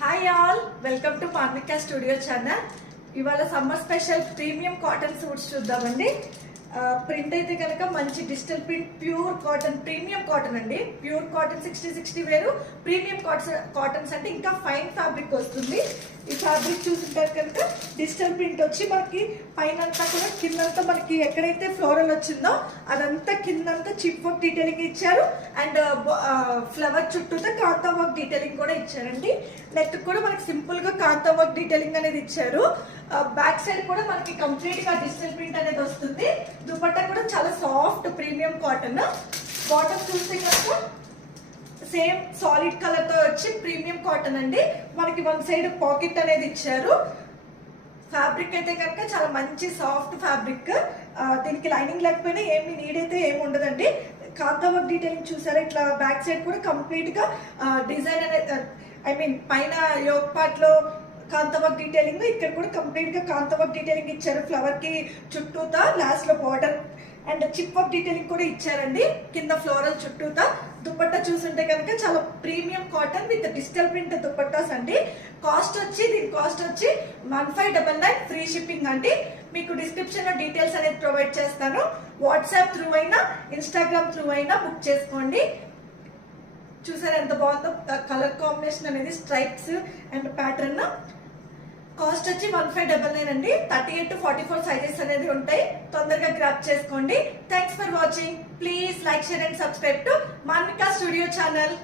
Hi all, welcome to Marmika studio channel. ఇవాళ summer special premium cotton suits చూద్దామండి. Print అయితే కనుక మంచి digital print, pure cotton, premium cotton అండి. ప్యూర్ కాటన్ 60 వేరు, ప్రీమియం కాటన్స్ అంటే ఇంకా ఫైన్ ఫ్యాబ్రిక్ వస్తుంది. ఈ ఫ్యాబ్రిక్ చూసుంటారు కనుక డిజిటల్ ప్రింట్ వచ్చి మనకి పైన అంతా కూడా కిందంతా మనకి ఎక్కడైతే ఫ్లోరల్ వచ్చిందో అదంతా కిందంతా చిప్ వర్క్ డీటెయిలింగ్ ఇచ్చారు. అండ్ ఫ్లవర్ చుట్టూతో కాంతా వర్క్ డీటెయిలింగ్ కూడా ఇచ్చారండి. నెక్ కూడా మనకి సింపుల్ గా కాంతా వర్క్ డీటెయిలింగ్ అనేది ఇచ్చారు. బ్యాక్ సైడ్ కూడా మనకి కంప్లీట్ గా డిజిటల్ ప్రింట్ అనేది వస్తుంది. దుపట్టా కూడా చాలా సాఫ్ట్ ప్రీమియం కాటన్. బాటమ్ చూస్తే కనుక సేమ్ సాలిడ్ కలర్ తో వచ్చి ప్రీమియం కాటన్ అండి. మనకి వన్ సైడ్ పాకెట్ అనేది ఇచ్చారు. ఫ్యాబ్రిక్ అయితే కనుక చాలా మంచి సాఫ్ట్ ఫ్యాబ్రిక్. దీనికి లైనింగ్ లేకపోయినా ఏమి నీడ్ అయితే ఏమి ఉండదండి. కాంతా వర్క్ డీటెయిలింగ్ చూసారా, ఇట్లా బ్యాక్ సైడ్ కూడా కంప్లీట్ గా డిజైన్ అనేది పైన యోక్ పార్ట్ లో కాంతా వర్క్ డీటెయిలింగ్, ఇక్కడ కూడా కంప్లీట్ గా కాంతా వర్క్ డీటెయిలింగ్ ఇచ్చారు. ఫ్లవర్ కి చుట్టూతా లాస్ట్ లో border and chip work detailing కూడా ఇచ్చారండి. కింద ఫ్లోరల్ చుట్టూతా. దుపట్టా చూసుంటే కనుక చాలా premium cotton with digital print dupattas అండి. దీని కాస్ట్ వచ్చి 1599 ఫ్రీ షిప్పింగ్ అండి. మీకు డిస్క్రిప్షన్ లో డీటెయిల్స్ అనేది ప్రొవైడ్ చేస్తాను. వాట్సాప్ త్రూ అయినా ఇన్స్టాగ్రామ్ త్రూ అయినా బుక్ చేసుకోండి. చూసారా ఎంత బాగుందో కలర్ కాంబినేషన్ అనేది, స్ట్రైప్స్ అండ్ ప్యాటర్న్. కాస్ట్ వచ్చి 1599 అండి. 38 to 44 సైజెస్ అనేది ఉంటాయి. తొందరగా గ్రాప్ చేసుకోండి. Thanks for watching. Please like, share and subscribe to Marmika studio channel.